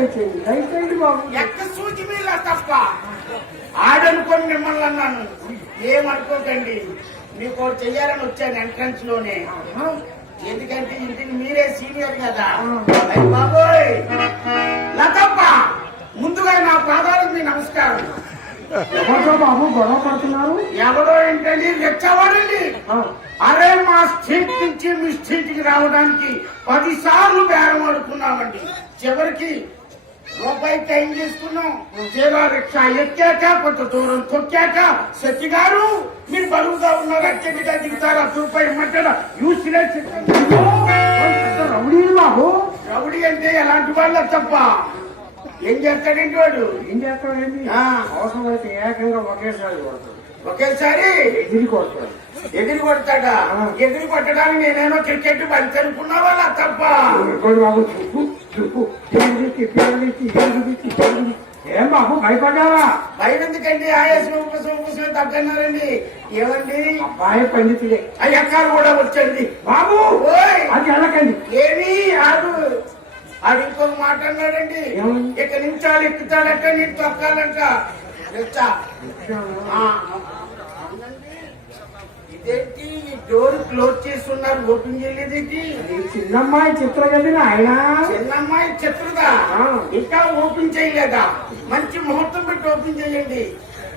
దయచేయండి బాబు. ఎక్క సూచి మీద తప్ప. ఆడనుకొని మిమ్మల్ని అన్నాను. ఏమనుకోకండి. మీకు చెయ్యాలని వచ్చాను ఎంట్రన్స్లోనే. ఎందుకంటే ఇంటికి మీరే సీనియర్ కదా. బాబోయ్. లతప్ప ముందుగా నా పాదాలకు మీ నమస్కారం. ఎవరితో బాబు గొడవ పడుతున్నారు? ఎవరో ఏంటండి? రెచ్చవాడండి అరే మా స్ట్రీట్ నుంచి మీ స్ట్రీట్కి రావడానికి పది సార్లు బేరం ఆడుకున్నామండి చివరికి రూపాయి టైం తీసుకున్నాం. జీరో రిక్షా ఎక్కాక కొంత దూరం తొక్కాక శక్తి గారు మీరు బరువుగా ఉన్నారు? అత్యధిగా దిగుతారు? ఆ రూపాయి మధ్యలో యూస్లెస్ రౌడీలు బాబు రౌడీ అంటే ఎలాంటి వాళ్ళ తప్ప? ఏం చేస్తాడండి వాడు? ఏం చేస్తాడండి? ఆ. అవసరమైతే ఏకంగా ఒకేసారి కొడతాడు. ఒకేసారి? ఎగిరి కొడతాడు. ఎగిరి కొడతాడా. ఎగిరి కొట్టడానికి నేనేమో క్రికెట్ బంతి అనుకున్నా వాళ్ళ తప్ప? బాబు పేరుకి పేరుకి పేరుకి పేరుకి ఏం బాబు భయపడ్డారా భయం ఎందుకండి ఆయాసం ఉపసం ఉపసం తగ్గన్నారండి ఏమండి? అబ్బాయి పండితుడే ఆ ఎక్కాలు కూడా వచ్చండి. బాబు ఓయ్! అది వెళ్ళకండి ఏమి ఆడు ఆడు ఇంకొక మాట అన్నాడండి? ఇక ఆడు ఎక్కుతాడట నీకు తొక్కాలంట. ఇదేంటి ఈ డోర్ ఓపెన్ చేయలేదేంటి ఈ చిన్నమ్మాయి చిత్రగతిని ఆయన చిన్నమ్మాయి చిత్రదా. ఇంకా ఓపెన్ చేయలేదా మంచి ముహూర్తం పెట్టి ఓపెన్ చేయండి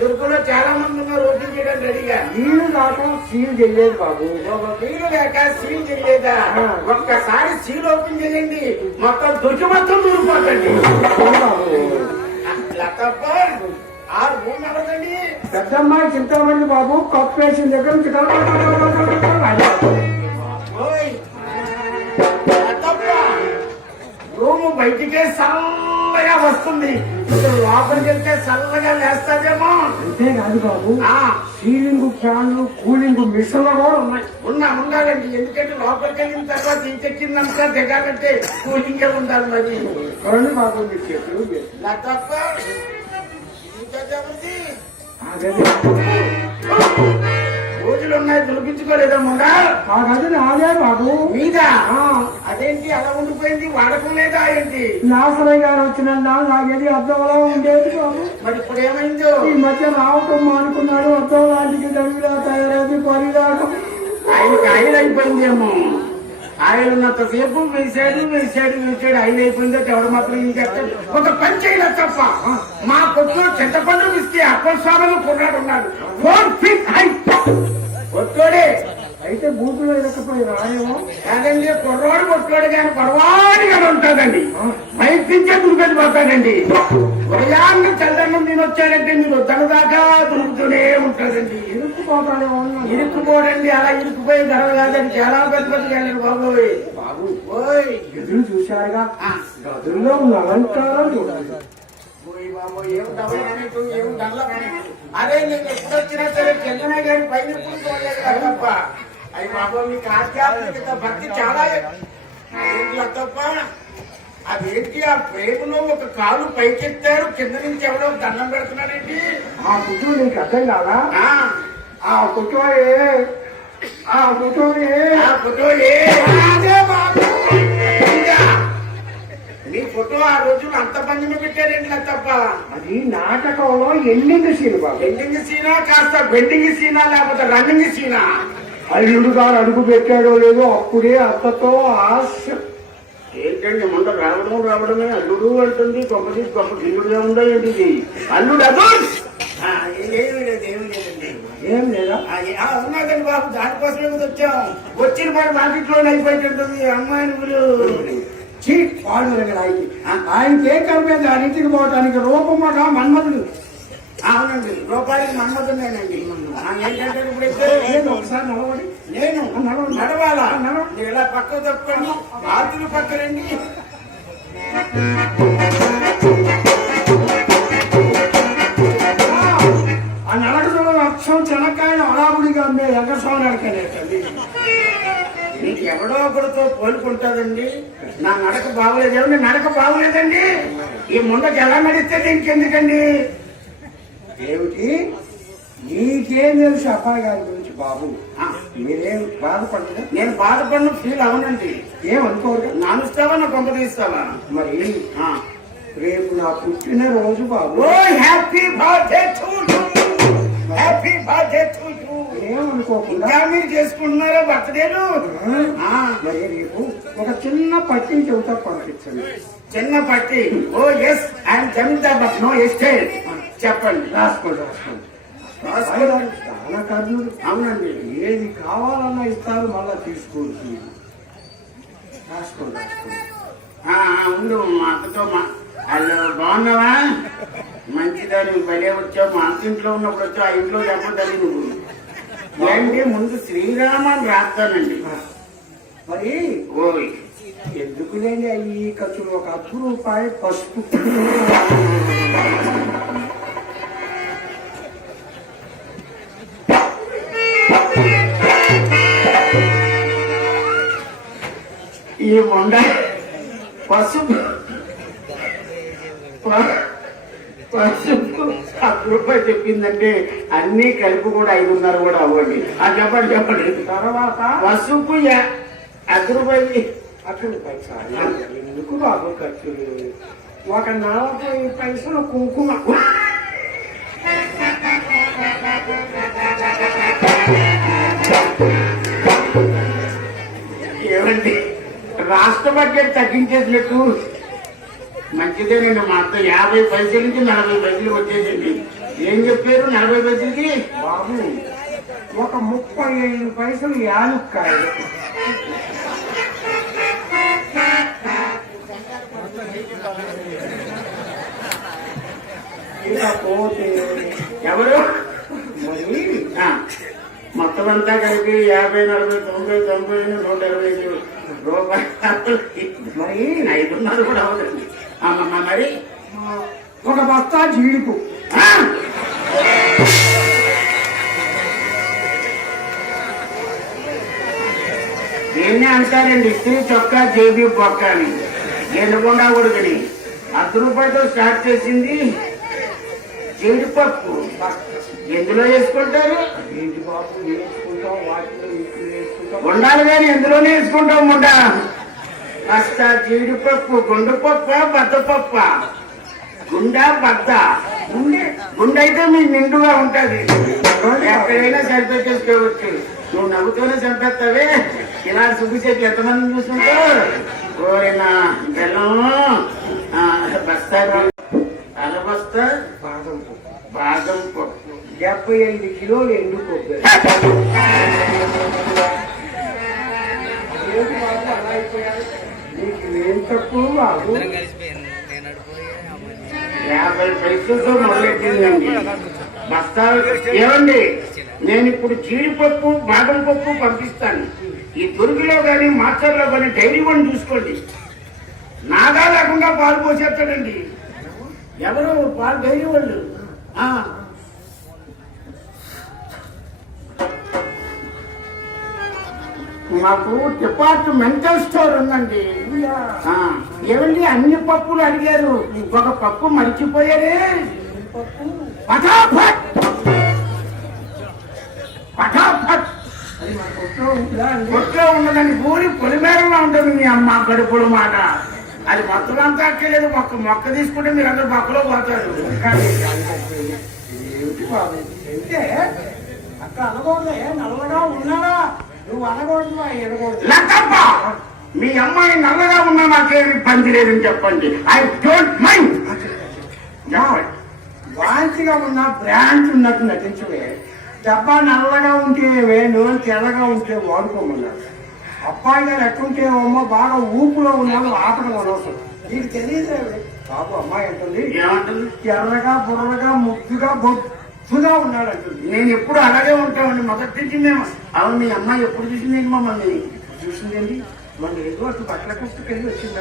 దుర్గలో చాలా మంది ఉన్నారు ఓపెన్ చేయడానికి రెడీగా నీళ్ళు దాకా సీల్ చేయలేదు బాబు వీలు లేక సీల్ చేయలేదా. ఒక్కసారి సీల్ ఓపెన్ చేయండి మొత్తం దుర్గ మొత్తం దూరిపోతండి అవును బాబు లతప్ప ఆ రూమ్ ఎవరిదండి పెద్దమ్మాయి చింతామణి బాబు కప్పు వేసిన దగ్గర నుంచి బయటికే చల్లగా వస్తుంది. ఇక్కడ లోపలికి వెళ్తే చల్లగా లేస్తాదేమో. అంతేకాదు బాబు ఆ. సీలింగ్ ఫ్యాన్లు కూలింగ్ మిషన్లు కూడా ఉన్నాయి. ఉన్నా ఉండాలండి. ఎందుకంటే లోపలికి వెళ్ళిన తర్వాత ఇంకెక్కిందంతా దిగాలంటే కూలింగే ఉండాలి మరి. చూడండి బాబు మీ చేతులు. నా తప్ప ఇంకా ఎవరిది? రోజులు ఉన్నాయి దులిపించుకోలేదా ముందా ఆ గది నాదే బాబు. మీద? ఆ, అదేంటి అలా ఉండిపోయింది? వాడకం లేదా ఏంటి? నాసరయ్య గారు వచ్చిన నాకేది అర్థంలో ఉండేది బాబు. మరి ఇప్పుడు ఏమైందో ఈ మధ్య రావటం మానుకున్నాడు అర్థం లాంటికి దవిలా తయారైంది పరిదాకం ఆయనకి ఆయిల్ అయిపోయిందేమో. ఆయిల్ ఉన్నంత సేపు వేసాడు వేసాడు వేసాడు ఆయిల్ అయిపోయిందో ఎవడు మాత్రం ఏం చేస్తాడు? ఒక పని చేయలేదు తప్ప మా కొట్లో చింతపండు ఇస్తే అప్పల స్వామిలో కుర్రాడు ఉన్నాడు ఫోర్ ఫీట్ హైట్ కొట్టోడే అయితే బూతులో ఇరకపోయి రాయేమో కాదండి కుర్రవాడు కొట్టుకోడు కానీ పొడవాడిగా ఉంటుందండి బయట నుంచే దుర్గతి పోతాడండి. ఉదయాన్నే చల్లన్నం నేను వచ్చాడంటే మీరు దాకా దొరుకుతూనే ఉంటుందండి ఇరుక్కుపోతాడేమో. ఇరుక్కుపోడండి. అలా ఇరుక్కుపోయి గర్వ కాదండి. చాలా పెద్ద పెద్ద వెళ్ళండి బాబు ఓయ్. ఎదురు చూశారుగా. గదుల్లో ఉన్న అలంకారం చూడాలి అదే నేను ఎప్పుడు వచ్చినా సరే చెల్లనే కానీ పైన ఎప్పుడు చూడలేదు తప్ప అయ్యి బాబు మీకు ఆధ్యాత్మికత భక్తి చాలా ఏంటి తప్ప? అదేంటి ఆ ప్రేమలో ఒక కాలు పైకెత్తారు కింద నుంచి ఎవడో దండం పెడుతున్నాడండి ఆ కుటుంబం నీకు అర్థం కాదా? ఆ, కుటుంబే ఆ కుటుంబే ఆ ఇదా. మీ ఫోటో ఆ రోజు అంత పందిమ పెట్టారండి తప్ప అది నాటకంలో ఎండింగ్ సీన్ బాబు. ఎండింగ్ సీనా? కాస్త బెండింగ్ సీనా లేకపోతే రన్నింగ్ సీనా? అల్లుడు గారు అడుగు పెట్టాడో లేదో అప్పుడే అత్తతో ఆశ. ఏంటండి ముందు రావడం రావడమే. అల్లుడు అంటుంది గొప్ప తీసి గొప్ప గిల్లుడుగా ఉందో ఏంటి? అల్లుడు అదు ఆ, ఏమీ లేదు ఏమీ లేదండి. ఏం లేదా? ఏ- ఉన్నదండి బాబు దానికోసమే వచ్చాం. వచ్చిన పని మార్కెట్లోనే అయిపోయింటుంది అమ్మాయిలు పాడు ఆయనకి? ఆయనకి ఏం కలిపేది ఆ ఇంటికి పోవటానికి రూపమాట మన్మధుడు. అవునండి. రూపాయలకి మన్మతున్నానండి ఏంటంటే ఒకసారి నిలబడి నేను నడవండి. నడవాలా? నడవండి. ఇలా పక్క తప్పండి ఆతులు పక్కరండి. ఆ నడకలో లక్ష్యం చెనక్కాయలు అడాబుడిగా అమ్మే వెంకటస్వామి నడకనేటండి మీకు ఎవడో ఒకరితో పోలుకుంటుందండి నా నడక బాగోలేదేమండి నడక బాగోలేదండి. ఈ ముందకి ఎలా నడిస్తే దీనికి ఎందుకండి ఏమిటి? నీకేం తెలుసు అబ్బాయి గారి గురించి బాబు? మీరేం బాధపడలేదు? నేను బాధపడిన ఫీల్ అవునండి ఏమనుకోరు నానుస్తావా నా కొంప తీస్తావా? మరి రేపు నా పుట్టిన రోజు బాబు హ్యాపీ బర్త్డే హ్యాపీ బర్త్డే ఇంకా మీరు చేసుకుంటున్నారా బర్త్డేలు? మరి రేపు ఒక చిన్న పట్టిని చెబుతా పంపించండి. చిన్న పట్టి. ఓ yes I'm zamindar but no estate చెప్పండి. రాసుకోండి రాసుకోండి. దాన కర్ణుడు. అవునండి. ఏది కావాలన్నా ఇస్తారు మళ్ళా తీసుకోవచ్చు రాసుకోండి రాసుకోండి. ఉండు మా అక్కతో మా హలో బాగున్నావా? మంచిదని భలే వచ్చావు. మా అత్త ఇంట్లో ఉన్నప్పుడు వచ్చావు ఆ ఇంట్లో చెప్పదని నువ్వు. ఏంటి ముందు శ్రీరామ అని రాస్తానండి. మరి ఓయ్ ఎందుకు లేని ఈ ఖర్చులు ఒక అర్ధ రూపాయి పసుపు. ఈ మొండ పసుపు. పసుపు. రూపాయలు చెప్పిందంటే అన్ని కలిపి కూడా ఐదున్నర కూడా అవ్వండి. ఆ చెప్పండి చెప్పండి. తర్వాత? పసుపు రూపాయలు అక్కడ పైసలు ఎందుకు బాబు ఖర్చులు ఒక నలభై పైసలు కుంకుమ. ఏమండి? రాష్ట్ర బడ్జెట్ తగ్గించేసినట్టు మంచిదేనండి మా అత్త. యాభై పైసల నుంచి నలభై పైసలు వచ్చేసింది. ఏం చెప్పారు నలభై పైసలకి? బాబు ఒక ముప్పై ఐదు పైసలు యాలుక్కాయలు. ఇకపోతే ఎవరు? మరి మొత్తం అంతా కలిపి యాభై నలభై తొంభై తొంభై నూట ఇరవై ఐదు రూపాయలు. మరి ఐదున్నర కూడా అవుతుంది అమ్మమ్మ మరి? ఒక బస్తా జీడిపు! దీన్నే అంటారండి స్త్రీ చొక్కా జేబీ బొక్క అని ఎన్నుకుండా ఉడకని. అర్ధ రూపాయలతో స్టార్ట్ చేసింది జీడిపప్పు. ఎందులో వేసుకుంటారు? ఉండాలి కానీ ఎందులోనే వేసుకుంటాం ముండ? కాస్త జీడిపప్పు గుండెపప్ప బద్దపప్ప. గుండా బద్ద. ఉండే గుండె అయితే మీకు నిండుగా ఉంటది. ఎక్కడైనా సరిపెట్టేసుకోవచ్చు నువ్వు నవ్వుతూనే చంపేస్తావే. ఇలా సుబ్బు చెట్లు ఎంతమంది చూస్తుంటావు ఓరైనా బెల్లం. బస్తా అర బస్తా బాదం బాదం పప్పు డెబ్బై ఐదు కిలోలు ఎండు కొబ్బరి అలా అయిపోయారు? నీకు ఏం తక్కువ బాబు యాభై పైసలతో మొదలెట్టిందండి. బస్తాలు ఏమండి? నేను ఇప్పుడు జీడిపప్పు బాదం పప్పు పంపిస్తాను. ఈ తురుగులో కానీ మాచర్లో కానీ డైరీ వన్ చూసుకోండి. నాగా లేకుండా పాలు పోసేస్తాడండి. ఎవరు పాలు డైరీ వాళ్ళు. మాకు డిపార్ట్మెంటల్ స్టోర్ ఉందండి. ఏమండి అన్ని పప్పులు అడిగారు. ఇంకొక పప్పు మర్చిపోయారే. పటాఫట్ పటాఫట్ అది మా కొట్లో ఉంటుందా ఉన్నదని ఊరి పొలిమేరలో ఉంటుంది మీ అమ్మ కడుపులు మాట. అది మొత్తం అంతా అక్కర్లేదు. మొక్క మొక్క తీసుకుంటే మీరు అందరు మొక్కలో పోతారు. కానీ ఏమిటి బాబు? అంటే అక్కడ అనకూడదే నల్లగా ఉన్నాడా లక్కప్ప మీ అమ్మాయి నల్లగా ఉన్నా నాకేమి ఇబ్బంది లేదని చెప్పండి. I don't mind. వాంతిగా ఉన్న బ్రాంచ్ ఉన్నట్టు నటించవే. డబ్బా నల్లగా ఉంటే వేణు తెల్లగా ఉంటే వాడుకోమన్నారు అబ్బాయి గారు ఎట్టుంటే అమ్మ బాగా ఊపులో ఉన్నాడు ఆపడం అనవసరం. నీకు తెలియదు బాబు అమ్మాయి అంటుంది ఏమంటుంది? ఎర్రగా బుర్రగా ముద్దుగా సుధా ఉన్నాడు అంటుంది. నేను ఎప్పుడు అలాగే ఉంటామండి మొదటి నుంచి మేము అవును మీ అమ్మాయి ఎప్పుడు చూసింది మమ్మల్ని? చూసిందండి మన ఏదో అసలు బట్టల కుట్టుకెళ్ళి వచ్చింది.